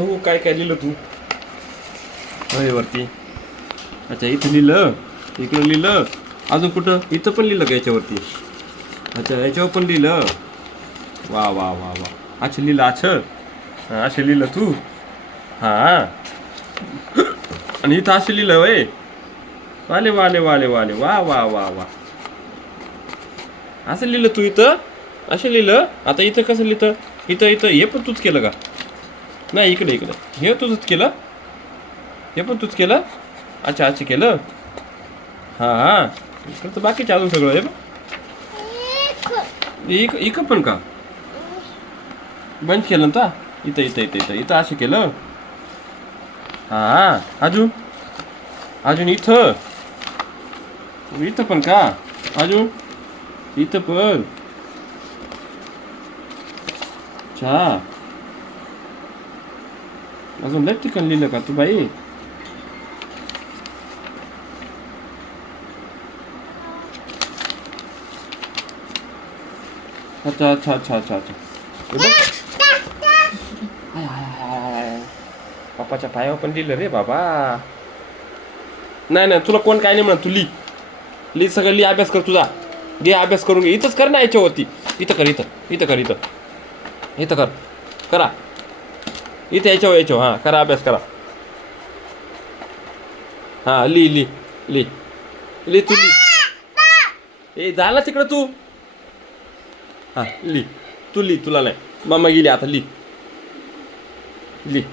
हो काय काय लिहिलं तू? अरे वरती. अच्छा इथं लिहिलं. इकडं लिहिलं. अजून कुठं? इथं पण लिहिलं का याच्यावरती? अच्छा याच्यावर पण लिहिलं. वा वा वा वा. अच्छा लिहिलं अच्छा हां असं लिहिलं तू? हां. आणि इथं असं लिहिलं वय वाले वाले वाले वाले. वा वा वा वा. असं लिहिलं तू इथं? असं लिहिलं? आता इथं कसं लिहितं? इथं इथं. हे पण तूच केलं का? नाही इकडे इकडे. हे तुझंच केलं? हे पण तूच केलं? अच्छा अच्छा केलं? हां हां. इकडं तर बाकीचे अजून सगळं आहे इक इकं पण का? बंद केलं ना इथं इथं इथं इथं. इथं असं केलं? हां. अजून? अजून इथं? इथं पण का? अजून? इथं पण. अच्छा. अजून लय ठिकाण लिहिलं का तू बाई? अच्छा अच्छा अच्छा अच्छा अच्छा. पप्पाच्या पायावर पण लिहिलं रे बाबा. नाही नाही तुला कोण काय नाही म्हणत तू लिही. लिही सगळं लिही अभ्यास कर तुझा. घे अभ्यास करून घे. इथंच कर ना याच्यावरती. इथं कर इथं. इथं कर इथं. इथं कर. करा. इथं याच्यावर याच्यावर. हां करा अभ्यास करा. हां लिही लिही लिही लिही तू लिही ए झाला तिकडं तू. हां लिही तू लिही तुला नाही. मामा गेली आता लिही लिही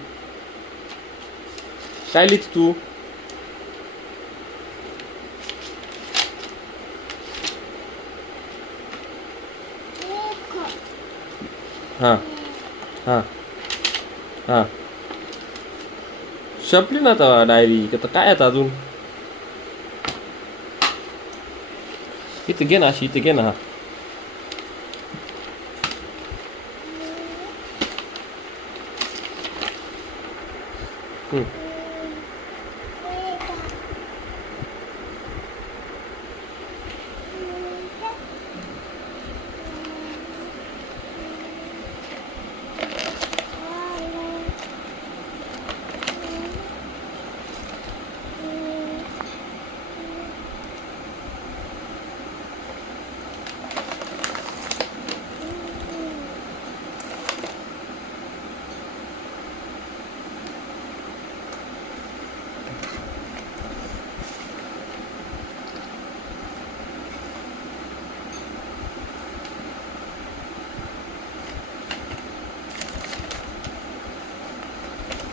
काय लिहित तू? हां हां. हां. संपली ना आता डायरी आता काय आता अजून? इथं घे ना अशी इथं घे ना. हा हम्म.